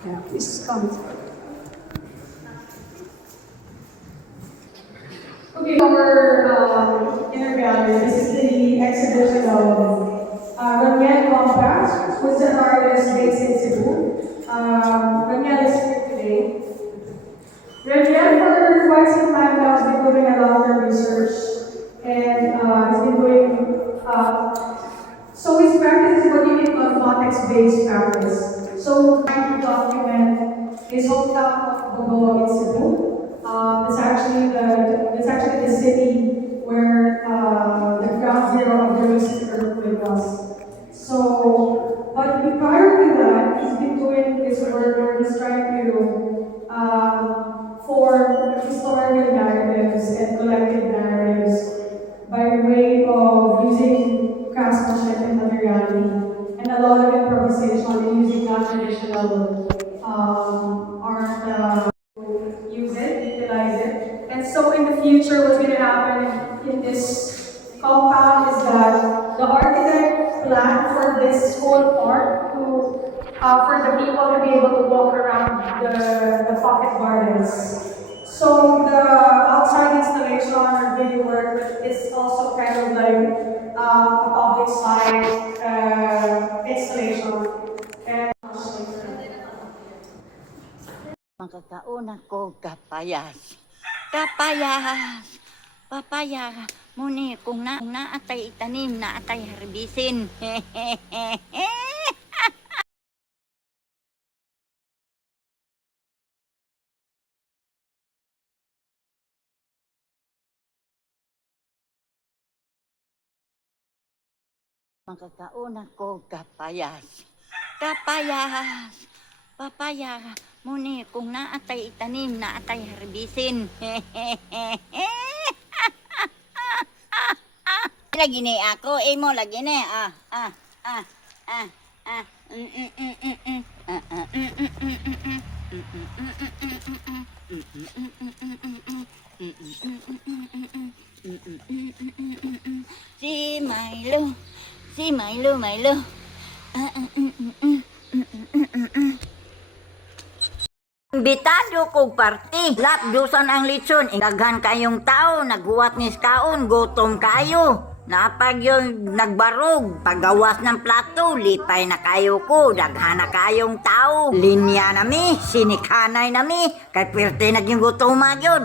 Yeah, please come. Okay, our inner gallery, this is the exhibition of Raniel Compact, who's an artist based in Cebu. Raniel is here today. Raniel, for quite some time now, has been doing a lot of research and has been doing so his practice is what you call context-based practice. So trying to document his hometown of Bagoa in Cebu. That's actually the city where the ground zero of the recent earthquake was. So, but prior to that, he's been doing this work where he's trying to form historical narratives and collective narratives by way of using craftsmanship and materiality, and a lot of improvisation and using non-traditional art use it, utilize it. And so in the future, what's going to happen in this compound is that the architect planned for this whole park to for the people to be able to walk around the pocket gardens. So the outside installation or video work is also kind of like a public side installation. And Makakauna ko kapayas. Kapayas. Papaya. Muni kung naatay itanim, naatay harbisin. Makakauna ko kapayas. Kapayas. Papaya. Muni kung naatay itanim, naatay harbisin. Lagi ni ako, mo lagi ni. Si Milo, si Milo, Milo. Imbitado kong party. Lapdusan ang litson. Daghan kayong tao. Naghuwat ni kaon. Gutom kayo. Napag yung nagbarog. Paggawas ng plato. Lipay na kayo ko. Daghan na kayong tao. Linya nami. Sinikhanay nami. Kay pwerte naging gutom yun.